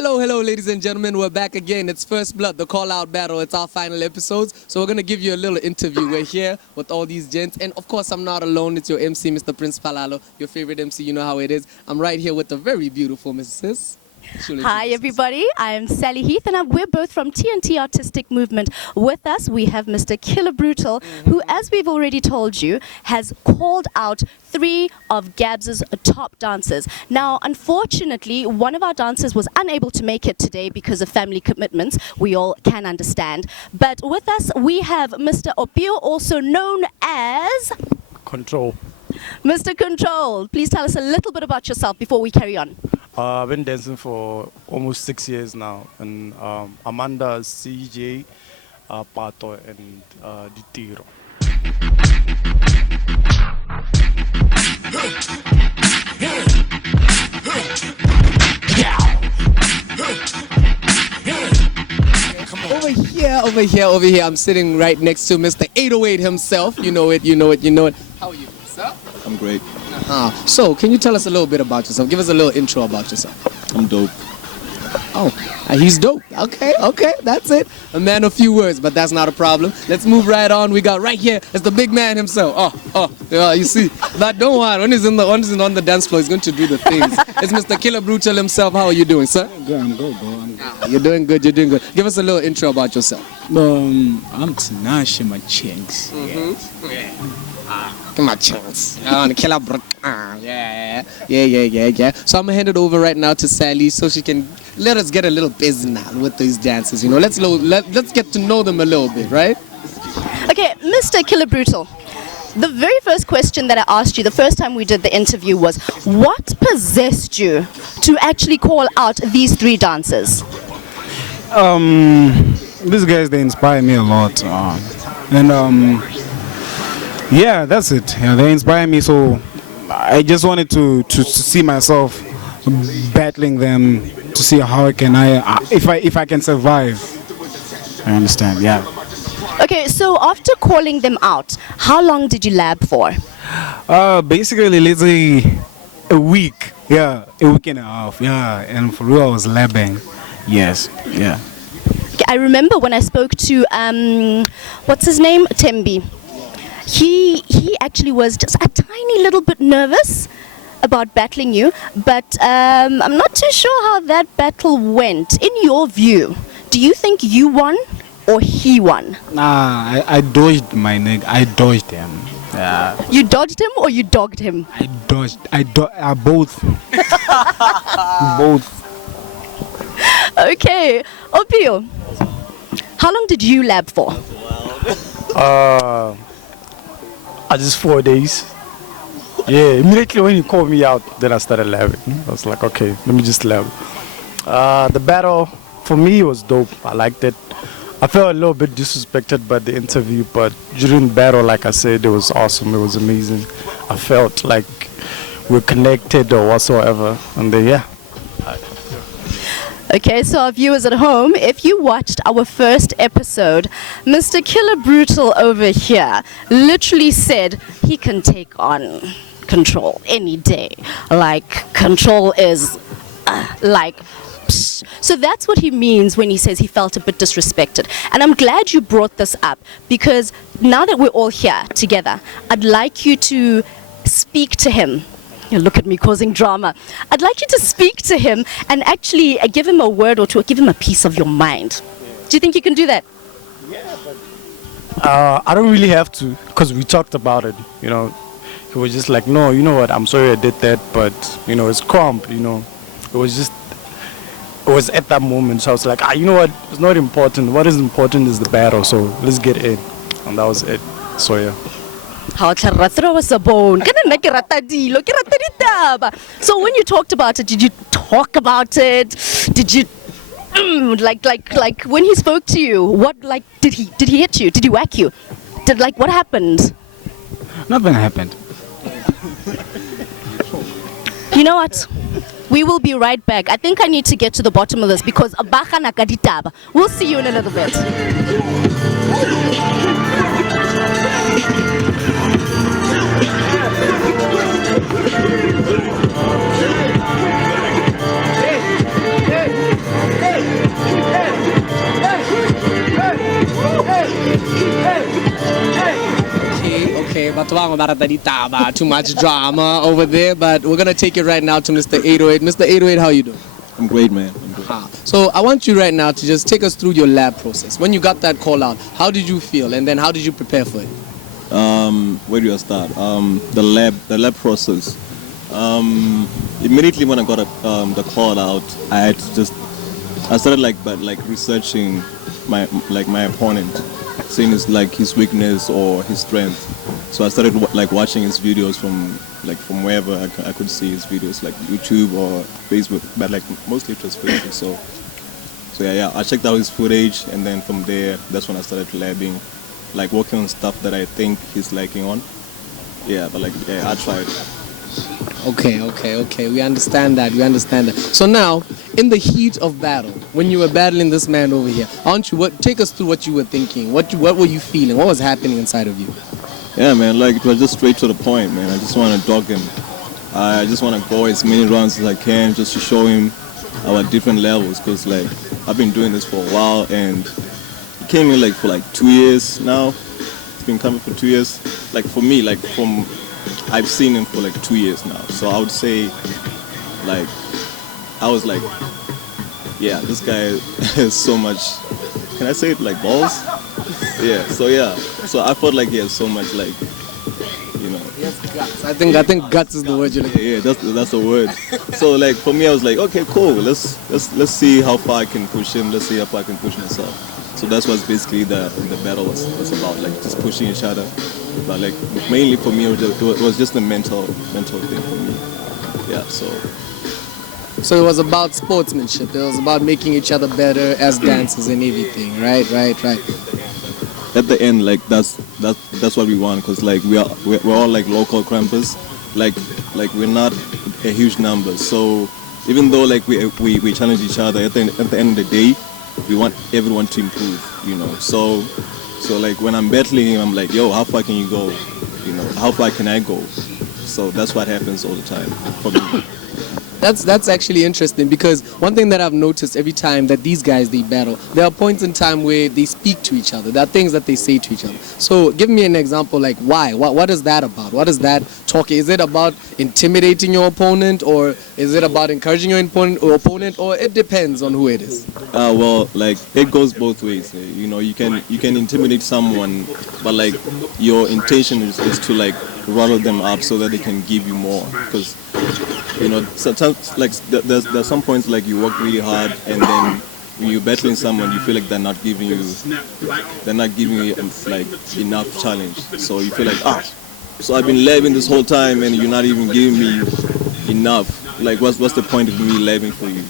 Hello, ladies and gentlemen. We're back again. It's First Blood, the call-out battle. It's our final episodes. So we're going to give you a little interview. We're here with all these gents. And, of course, I'm not alone. It's your MC, Mr. Prince Palalo, your favorite MC. You know how it is. I'm right here with the very beautiful Mrs. Hi everybody, I'm Sally Heath and we're both from TNT Artistic Movement. With us we have Mr. Killer Brutal, who, as we've already told you, has called out 3 of Gabs's top dancers. Now, unfortunately, one of our dancers was unable to make it today because of family commitments. We all can understand. But with us we have Mr. Opio, also known as Control. Mr. Control. Please tell us a little bit about yourself before we carry on. I've been dancing for almost 6 years now, and Amanda, CJ, Pato, and Ditiro. Over here. I'm sitting right next to Mr. 808 himself. You know it. How are you, sir? I'm great. So, can you tell us a little bit about yourself? Give us a little intro about yourself. I'm dope. Oh, he's dope. Okay, that's it. A man of few words, but that's not a problem. Let's move right on. We got right here is the big man himself. Yeah, you see. But don't worry, when he's on the dance floor, he's going to do the things. It's Mr. Killer Brutal himself. How are you doing, sir? I'm good, bro. I'm good. You're doing good. Give us a little intro about yourself. I'm Tinashe Machinks. Give my chance. The Killer Brutal. Yeah. So I'm gonna hand it over right now to Sally so she can let us get a little busy now with these dances. You know, let's get to know them a little bit, right? Okay, Mr. Killer Brutal. The very first question that I asked you the first time we did the interview was, what possessed you to actually call out these 3 dancers? These guys, they inspire me a lot. Yeah, that's it. Yeah, they inspire me, so I just wanted to see myself battling them to see how if I can survive. I understand, yeah. Okay, so after calling them out, how long did you lab for? Basically, let's say a week. Yeah, a week and a half. Yeah, and for real, I was labbing. Yes, yeah. Okay, I remember when I spoke to what's his name, Tembi. He actually was just a tiny little bit nervous about battling you, but I'm not too sure how that battle went. In your view, do you think you won or he won? Nah, I dodged my neck. I dodged him. Yeah. You dodged him or you dogged him? I dodged. Both. Both. Okay, Opio, how long did you lab for? Just 4 days. Yeah, immediately when he called me out, then I started labbing. I was like, okay, let me just lab. The battle, for me, was dope. I liked it. I felt a little bit disrespected by the interview, but during the battle, like I said, it was awesome. It was amazing. I felt like we're connected or whatsoever. And then, yeah. Okay, so our viewers at home, if you watched our first episode, Mr. Killer Brutal over here literally said he can take on Control any day. Like, Control is like... Psh. So that's what he means when he says he felt a bit disrespected. And I'm glad you brought this up, because now that we're all here together, I'd like you to speak to him. You look at me causing drama. I'd like you to speak to him and actually give him a word or two, give him a piece of your mind. Do you think you can do that? Yeah, but I don't really have to, because we talked about it, you know. He was just like, no, you know what, I'm sorry I did that, but, you know, it's Krump, you know. It was at that moment, so I was like, you know what, it's not important. What is important is the battle, so let's get in. And that was it, so yeah. Throw us a bone. So when you talked about it, did you talk about it? Did you like when he spoke to you? What, like, did he hit you? Did he whack you? What happened? Nothing happened. You know what? We will be right back. I think I need to get to the bottom of this because we'll see you in a little bit. Too much drama over there, but we're gonna take it right now to Mr. 808. Mr. 808, how you doing? I'm great, man. I'm great. So I want you right now to just take us through your lab process. When you got that call out, how did you feel, and then how did you prepare for it? Where do I start? The lab process. Immediately when I got the call out, I started researching my opponent, seeing his weakness or his strength. So I started watching his videos from wherever I could see his videos, like YouTube or Facebook, but mostly it was Facebook. So yeah, I checked out his footage, and then from there, that's when I started labbing, working on stuff that I think he's liking on. Yeah, but I tried. Okay. We understand that. So now, in the heat of battle, when you were battling this man over here, take us through what you were thinking. What were you feeling? What was happening inside of you? Yeah, man, it was just straight to the point, man. I just want to dog him. I just want to go as many rounds as I can just to show him our different levels, because I've been doing this for a while, and it came in for 2 years now. It's been coming for 2 years. For me, I've seen him for 2 years now. So I would say I was yeah, this guy has so much, can I say it, balls? Yeah, so I felt he has so much Yes, guts. I think guts is the word you're looking for. Yeah, that's the word. So for me, I was okay, cool. Let's see how far I can push him. Let's see how far I can push myself. So that's what basically the battle was about, just pushing each other. But mainly for me, it was just a mental thing for me. Yeah, so it was about sportsmanship. It was about making each other better as dancers and everything, right? At the end, that's what we want, because we're all local crampers. We're not a huge number. So even though we challenge each other, at the end of the day, we want everyone to improve, So when I'm battling him, I'm yo, how far can you go? How far can I go? So that's what happens all the time for me. That's actually interesting, because one thing that I've noticed every time that these guys, they battle, there are points in time where they speak to each other. There are things that they say to each other. So give me an example, why? What is that about? What is that talking? Is it about intimidating your opponent, or is it about encouraging your opponent, or it depends on who it is? Well, it goes both ways. You can intimidate someone, but your intention is to rattle them up so that they can give you more, because sometimes there's some points you work really hard, and then when you're battling someone, you feel they're not giving you enough challenge. So you feel so I've been labbing this whole time and you're not even giving me enough. What's the point of me labbing for you?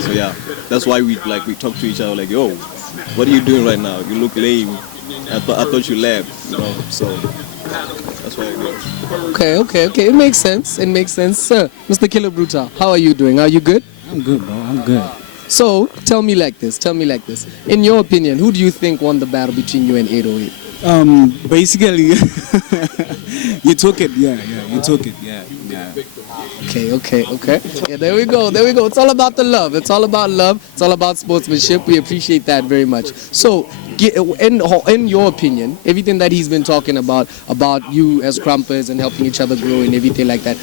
So yeah, that's why we talk to each other yo, what are you doing right now? You look lame. I thought you labbed. So that's why it goes. Okay. It makes sense. Sir, Mr. Killer Brutal, how are you doing? Are you good? I'm good, bro. I'm good. So, tell me like this. In your opinion, who do you think won the battle between you and 808? Basically, you took it. Yeah. You took it. Yeah. Okay. Yeah, there we go. It's all about the love. It's all about love. It's all about sportsmanship. We appreciate that very much. So, in your opinion, everything that he's been talking about you as crumpers and helping each other grow and everything like that,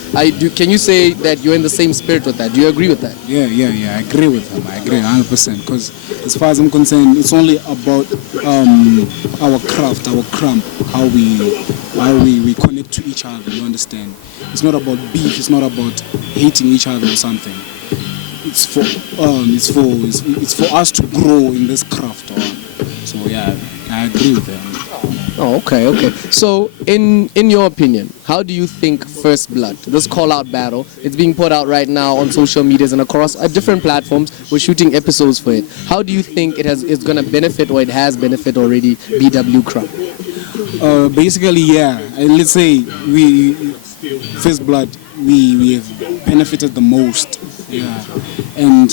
can you say that you're in the same spirit with that? Do you agree with that? Yeah. I agree with him. I agree 100%. Because as far as I'm concerned, it's only about our craft, our crump, how we connect to each other. You understand? It's not about beef. It's not about hating each other or something. It's for us to grow in this craft. So yeah, I agree with them. Oh, okay. So, in your opinion, how do you think First Blood, this call-out battle, it's being put out right now on social medias and across different platforms, we're shooting episodes for it. How do you think it's going to benefit, or it has benefited already, BW Krump? Basically, yeah. Let's say First Blood, we have benefited the most. Yeah. And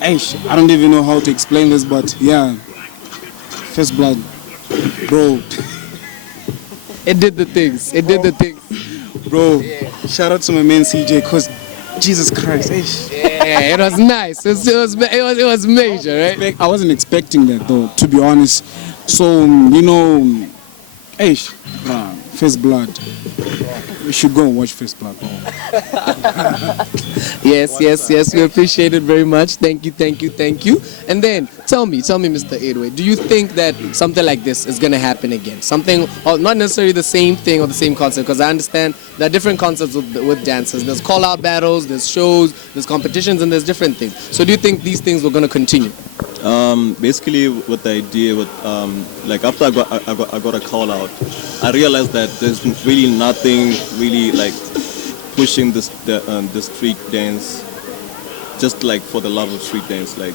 I don't even know how to explain this, but yeah, First Blood, bro. It did the things. Bro, shout out to my man CJ, because Jesus Christ. Yeah, it was nice. It was major, right? I wasn't expecting that though, to be honest. So, First Blood. You should go and watch First Blood. Yes. We appreciate it very much. Thank you. And then tell me, Mr. Edway, do you think that something like this is gonna happen again? Something, or not necessarily the same thing or the same concept, because I understand there are different concepts with dances. There's call-out battles, there's shows, there's competitions, and there's different things. So do you think these things were gonna continue? Basically, with the idea, with like after I got a call out, I realized that there's really nothing really like pushing the street dance, just like for the love of street dance. Like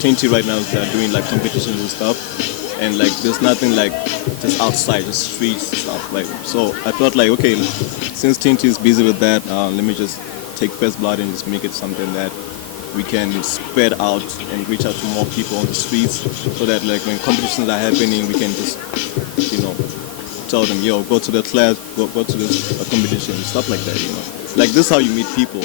Tinty right now, they're doing like competitions and stuff, and like there's nothing like just outside, just streets and stuff. Like, so I felt like, okay, since Tinty is busy with that, let me just take First Blood and just make it something that we can spread out and reach out to more people on the streets, so that like when competitions are happening, we can just, tell them, yo, go to the class, go to this competition, stuff like that, Like this is how you meet people.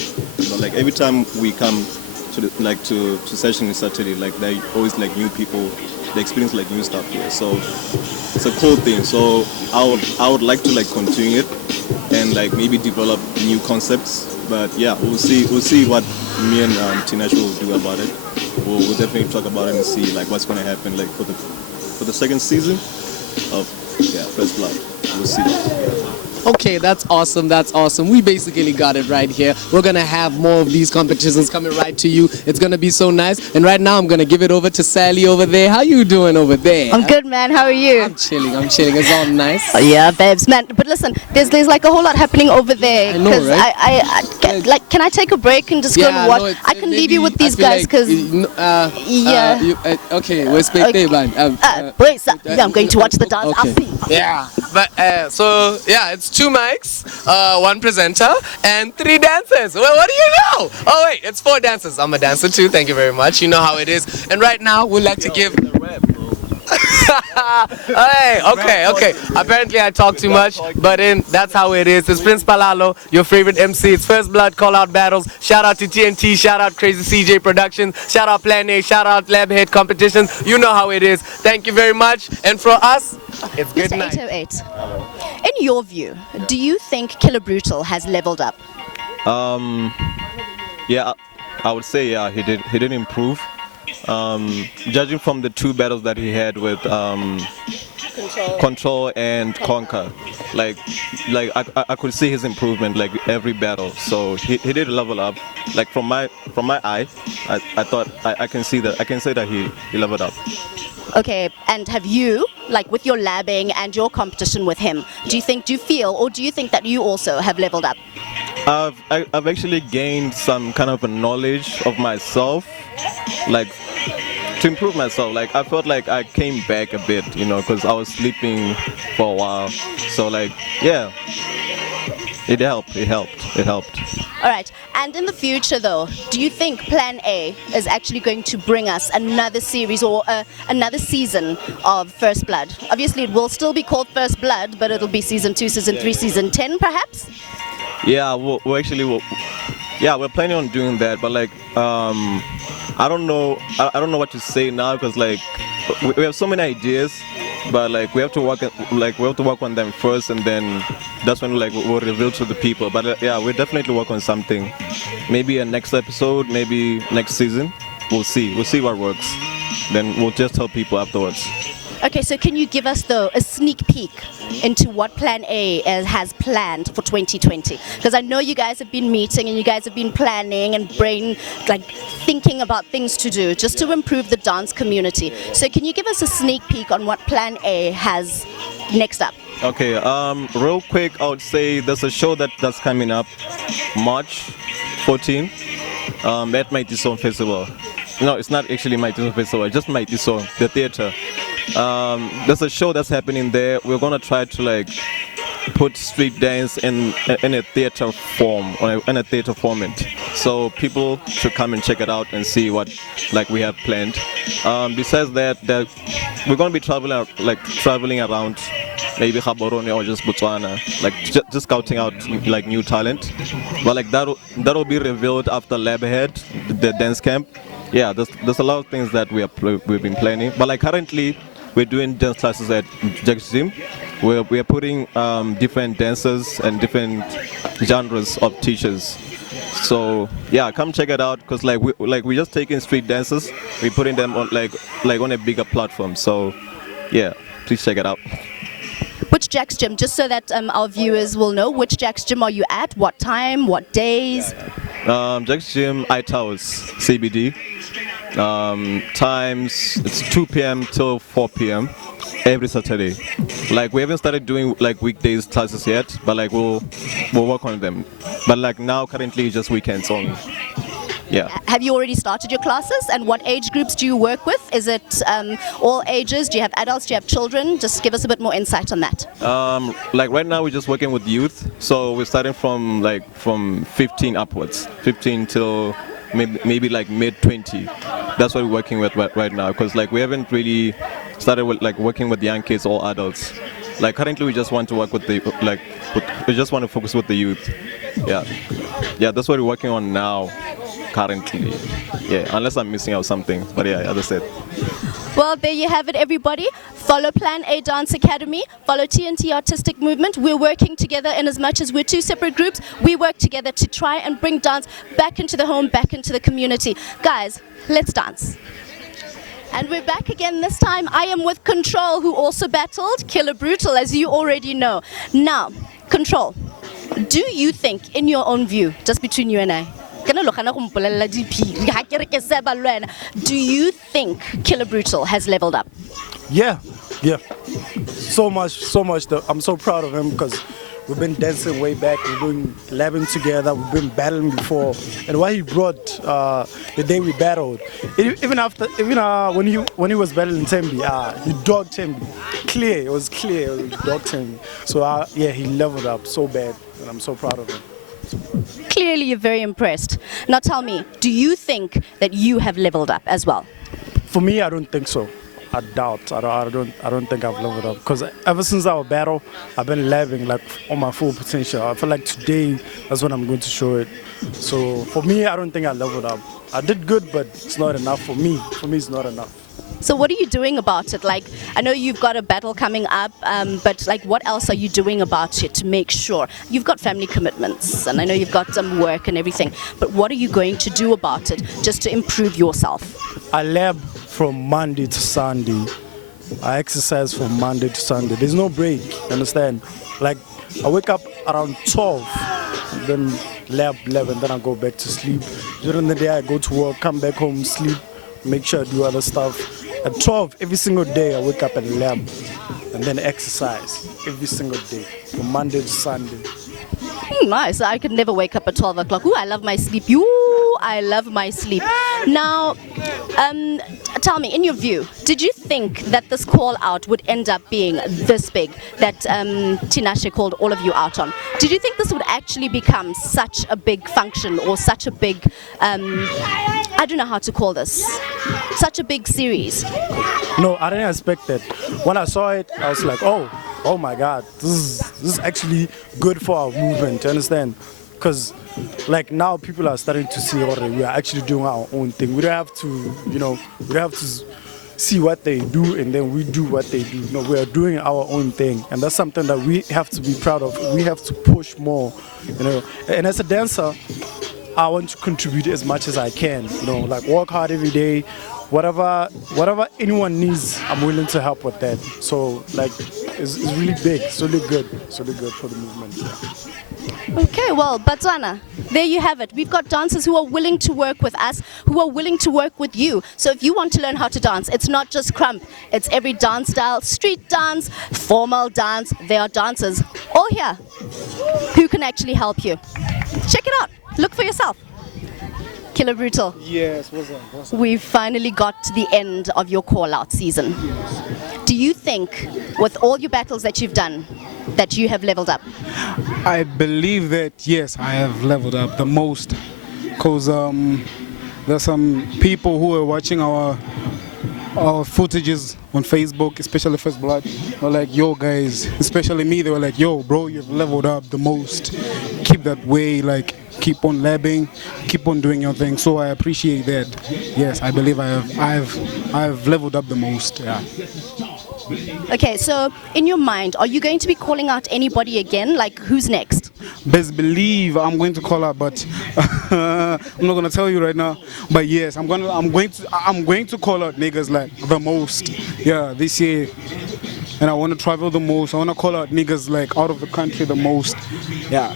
Like every time we come to session on Saturday, like there are always like new people, they experience like new stuff here. So it's a cool thing. So I would like to like continue it and like maybe develop new concepts. But yeah, we'll see what me and Tinashe will do about it. We'll definitely talk about it and see like what's going to happen like for the second season of First Blood. We'll see. Okay, that's awesome. We basically got it right here. We're gonna have more of these competitions coming right to you. It's gonna be so nice. And right now I'm gonna give it over to Sally over there. How you doing over there? I'm good, man. How are you? I'm chilling. It's all nice. Oh, yeah, babes, man. But listen, there's like a whole lot happening over there. I know, right? Can I take a break and just go and watch? I can leave you with these guys because okay, we're spectating. Wait, I'm going to watch the dance. Okay. I'll see. Yeah, but so yeah, it's 2 mics, 1 presenter, and 3 dancers. Well, what do you know? Oh wait, it's 4 dancers. I'm a dancer too. Thank you very much. You know how it is. And right now, we'd like to give. Hey, okay. Apparently I talk too much, but that's how it is. It's Prince Palalo, your favorite MC. It's First Blood call-out battles. Shout out to TNT, shout out Crazy CJ Productions, shout out Plan A, shout out Lab Head Competitions. You know how it is. Thank you very much. And for us, it's good Mr. night. 808, in your view, do you think Killer Brutal has leveled up? Yeah, I would say he did improve. Judging from the 2 battles that he had with Control and Conquer, like I could see his improvement like every battle. So he did level up. Like from my eye, I thought I can say that he leveled up. Okay, and have you, like with your labbing and your competition with him, do you think that you also have leveled up? I've actually gained some kind of a knowledge of myself, like to improve myself. Like I felt like I came back a bit, because I was sleeping for a while. So like, yeah, it helped. All right, and in the future though, do you think Plan A is actually going to bring us another series or another season of First Blood? Obviously it will still be called First Blood, but it'll be season 2, season 3, season 10 perhaps? Yeah, we're planning on doing that, but like I don't know what to say now, because like we have so many ideas, but like we have to work on them first, and then that's when like we'll reveal to the people. But yeah, we'll definitely work on something. Maybe a next episode, maybe next season. We'll see what works. Then we'll just tell people afterwards. Okay, so can you give us though a sneak peek into what Plan A has planned for 2020? Because I know you guys have been meeting and you guys have been planning and thinking about things to do just to improve the dance community. So can you give us a sneak peek on what Plan A has next up? Okay, real quick, I would say there's a show that's coming up March 14 at Mighty Song Festival. No, it's not actually Mighty Song Festival, just Mighty Song, the theater. There's a show that's happening there. We're gonna try to like put street dance in a theater form, in a theater format. So people should come and check it out and see what like we have planned. Besides that, we're gonna be traveling around, maybe Gaborone or just Botswana, like just scouting out like new talent. But like that'll be revealed after Lab Head, the dance camp. Yeah, there's a lot of things that we've been planning. But like currently, we're doing dance classes at Blxxd Gym. We're putting different dancers and different genres of teachers. So yeah, come check it out because we're just taking street dancers, we're putting them on like on a bigger platform. So yeah, please check it out. Which Blxxd Gym? Just so that our viewers will know, which Blxxd Gym are you at? What time? What days? Blxxd Gym, iTowers, CBD. Times it's 2 p.m. till 4 p.m. every Saturday. Like we haven't started doing like weekdays classes yet, but like we'll work on them. But like now currently just weekends only. Yeah. Have you already started your classes? And what age groups do you work with? Is it all ages? Do you have adults? Do you have children? Just give us a bit more insight on that. Like right now we're just working with youth. So we're starting from 15 upwards, 15 till maybe like mid 20. That's what we're working with right now. Because like we haven't really started with like working with young kids or adults. Like currently we just want to work with we just want to focus with the youth. Yeah, that's what we're working on now currently. Yeah, unless I'm missing out something, but yeah, as I said. Well, there you have it, everybody. Follow Plan A Dance Academy, follow TNT Artistic Movement. We're working together in as much as we're two separate groups. We work together to try and bring dance back into the home, back into the community. Guys, let's dance. And we're back again. This time I am with Control, who also battled Killer Brutal, as you already know. Now, Control, do you think, in your own view, just between you and I, do you think Killer Brutal has leveled up? Yeah. So much. I'm so proud of him because we've been dancing way back. We've been labbing together. We've been battling before. And what he brought the day we battled, even when he was battling Tembi, he dogged Tembi. It was clear. He dogged Tembi. So yeah, he leveled up so bad, and I'm so proud of him. Clearly, you're very impressed. Now tell me, do you think that you have leveled up as well? For me, I don't think so. I doubt. I don't think I've leveled up because ever since our battle, I've been labbing like on my full potential. I feel like today that's when I'm going to show it. So for me, I don't think I leveled up. I did good, but it's not enough for me. For me, it's not enough. So what are you doing about it? Like, I know you've got a battle coming up, but like, what else are you doing about it to make sure? You've got family commitments, and I know you've got some work and everything, but what are you going to do about it just to improve yourself? I lab from Monday to Sunday. I exercise from Monday to Sunday. There's no break, you understand? Like, I wake up around 12, then lab, and then I go back to sleep. During the day, I go to work, come back home, sleep, make sure I do other stuff. At 12, every single day, I wake up and lab, and then exercise every single day, from Monday to Sunday. Nice. I could never wake up at 12 o'clock. Ooh, I love my sleep. I love my sleep. Now, tell me, in your view, did you think that this call out would end up being this big, that Tinashe called all of you out on? Did you think this would actually become such a big function or such a big, I don't know how to call this, such a big series? No, I didn't expect that. When I saw it, I was like, oh my God, this is actually good for our movement, you understand? Because like now people are starting to see already we are actually doing our own thing. We don't have to, we don't have to see what they do and then we do what they do. No, we are doing our own thing, and that's something that we have to be proud of. We have to push more, And as a dancer, I want to contribute as much as I can, like work hard every day. Whatever anyone needs, I'm willing to help with that. So like, it's really big. It's really good. It's really good for the movement. Yeah. Okay, well, Botswana, there you have it. We've got dancers who are willing to work with us, who are willing to work with you. So if you want to learn how to dance, it's not just krump. It's every dance style, street dance, formal dance. There are dancers all here who can actually help you. Check it out. Look for yourself. Killer Brutal. Yes, what's up? We've finally got to the end of your call-out season. Do you think, with all your battles that you've done, that you have leveled up? I believe that, yes, I have leveled up the most. Because there's some people who are watching our footages on Facebook, especially First Blood. They're like, yo guys, especially me, they were like, yo bro, you've leveled up the most. Keep that way, like, keep on labbing, keep on doing your thing. So I appreciate that. Yes, I believe I've leveled up the most. Yeah. Okay, so in your mind, are you going to be calling out anybody again? Like, who's next? Best believe I'm going to call out, but I'm not gonna tell you right now. But yes, I'm going to call out niggas like the most. Yeah, this year. And I want to travel the most. I want to call out niggas like out of the country the most. Yeah.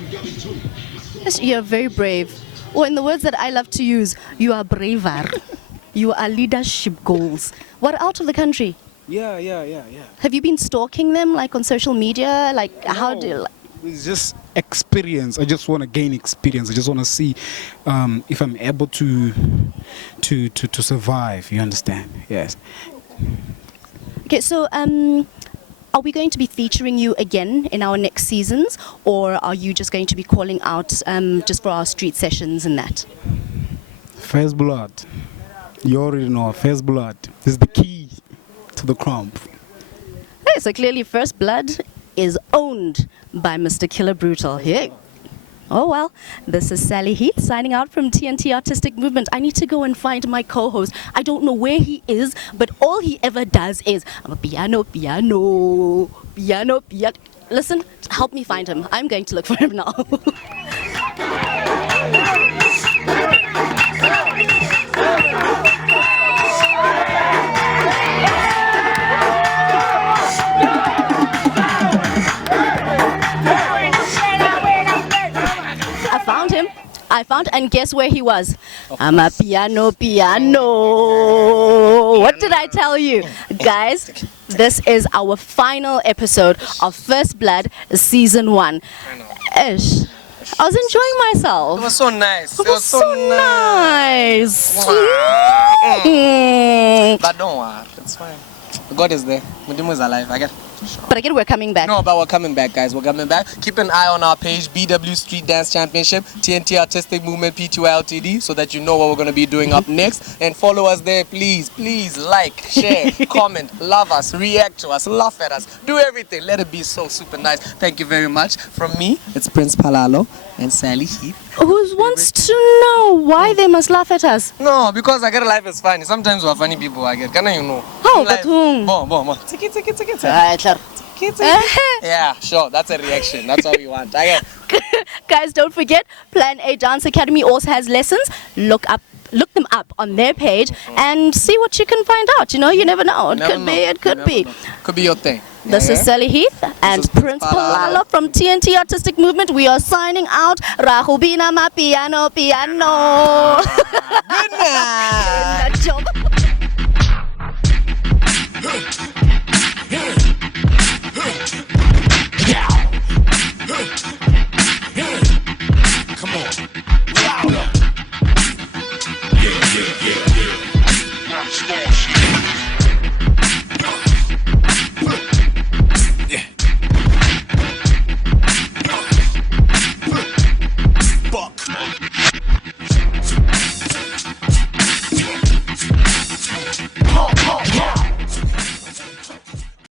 Yes, you're very brave. Or in the words that I love to use, you are braver. You are leadership goals. What, out of the country? Yeah. Have you been stalking them, like on social media? Like, how do you... It's just experience. I just want to gain experience. I just want to see if I'm able to survive. You understand? Yes. Okay, so are we going to be featuring you again in our next seasons, or are you just going to be calling out just for our street sessions and that? First blood. You already know. First blood is the key to the Krump. Okay, so clearly First Blood is owned by Mr. Killer Brutal here. Oh well, this is Sally Heath signing out from TNT Artistic Movement. I need to go and find my co-host. I don't know where he is, but all he ever does is piano. Listen, help me find him. I'm going to look for him now. I found, and guess where he was? I'm a piano. What did I tell you? Guys, this is our final episode of First Blood Season 1. Ish. I was enjoying myself. It was so nice. It was so nice. But don't worry, it's fine. God is there. Mudimu is alive. I get. But again, we're coming back. No, but we're coming back, guys. We're coming back. Keep an eye on our page, BW Street Dance Championship, TNT Artistic Movement, Pty Ltd, so that you know what we're going to be doing up next. And follow us there, please. Please like, share, comment, love us, react to us, laugh at us, do everything. Let it be so super nice. Thank you very much. From me, it's Prince Palalo and Sally Heath. Who wants to know why they must laugh at us? No, because I get life is funny. Sometimes we're funny people. I get. Can you know? Oh, Life- but whom? Bon. Tiki. Alright, Yeah, sure. That's a reaction. That's what we want. I get. guys, don't forget, Plan A Dance Academy also has lessons. Look them up on their page and see what you can find out. You know, you never know. It could be. Could be your thing. This is Sally Heath and is Prince Palalo from TNT Artistic Movement. We are signing out. Rahubina ma piano. Good night. Good job.